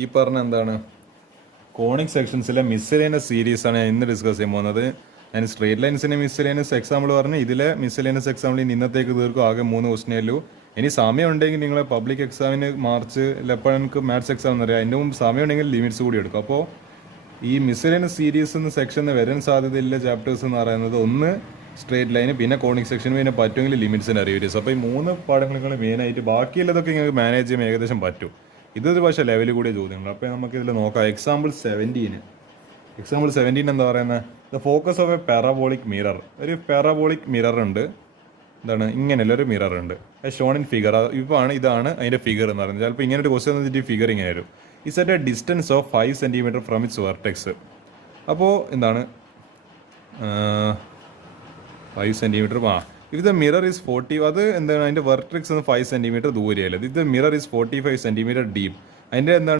ഈ പറഞ്ഞ എന്താണ് കോണിക് സെക്ഷൻസിലെ മിസ്സലേനിയസ് സീരീസാണ് ഞാൻ ഇന്ന് ഡിസ്കസ് ചെയ്യാൻ പോകുന്നത്. ഞാൻ സ്ട്രേറ്റ് ലൈൻസിന്റെ മിസ്സലേനിയസ് എക്സാമ്പിൾ പറഞ്ഞു. ഇതിലെ മിസ്സലേനിയസ് എക്സാമ്പിൾ ഇന്നത്തേക്ക് തീർക്കും. ആകെ 3 ക്വസ്റ്റ്യനേ ഉള്ളൂ. ഇനി സമയം ഉണ്ടെങ്കിൽ നിങ്ങൾ പബ്ലിക് എക്സാമിന് മാർച്ച് എപ്പോഴും എനിക്ക് മാത്സ് എക്സാം എന്നറിയാം. അതിൻ്റെ മുമ്പ് സമയം ഉണ്ടെങ്കിൽ ലിമിറ്റ്സ് കൂടി എടുക്കും. അപ്പോൾ ഈ മിസ്സലേനിയസ് സീരീസ് എന്ന സെക്ഷന് വരാൻ സാധ്യതയില്ല ചാപ്റ്റേഴ്സ് എന്ന് പറയുന്നത് ഒന്ന് സ്ട്രേറ്റ് ലൈന്, പിന്നെ കോണിക് സെക്ഷൻ, പിന്നെ പറ്റുമെങ്കിൽ ലിമിറ്റ്സിൻ്റെ അറിയൂരീസ്. അപ്പോൾ ഈ 3 പാഠങ്ങൾ മെയിനായിട്ട്, ബാക്കിയുള്ളതൊക്കെ നിങ്ങൾക്ക് മാനേജ് ചെയ്യാൻ ഏകദേശം പറ്റും. ഇതൊരു പക്ഷേ ലെവൽ കൂടിയ ചോദ്യങ്ങൾ. അപ്പോൾ നമുക്ക് ഇതിൽ നോക്കാം. എക്സാമ്പിൾ 17 എന്താ പറയുന്നത്? The focus of A parabolic mirror. ഒരു പാരാബോളിക് മിറർ ഉണ്ട്. എന്താണ് ഇങ്ങനെയല്ല, ഒരു മിറർ ഉണ്ട്. Shown in figure. ഇതാണ് അതിൻ്റെ ഫിഗർ എന്ന് പറയുന്നത്. ചിലപ്പോൾ ഇങ്ങനെ ഒരു ക്വസ്റ്റ്യൻ വെച്ചിട്ട് ഫിഗർ ഇങ്ങനെ വരും. Is at A distance of 5 centimetre from it's vertex. അപ്പോൾ എന്താണ് 5 centimetre. If the mirror is 40, അത് എന്താണ് അതിൻ്റെ വെർട്ടെക്സ് 5 സെൻറ്റിമീറ്റർ ദൂരെയല്ല. ഇത് മിറർ ഈസ് 45 സെൻറ്റിമീറ്റർ ഡീപ്പ്. അതിൻ്റെ എന്താണ്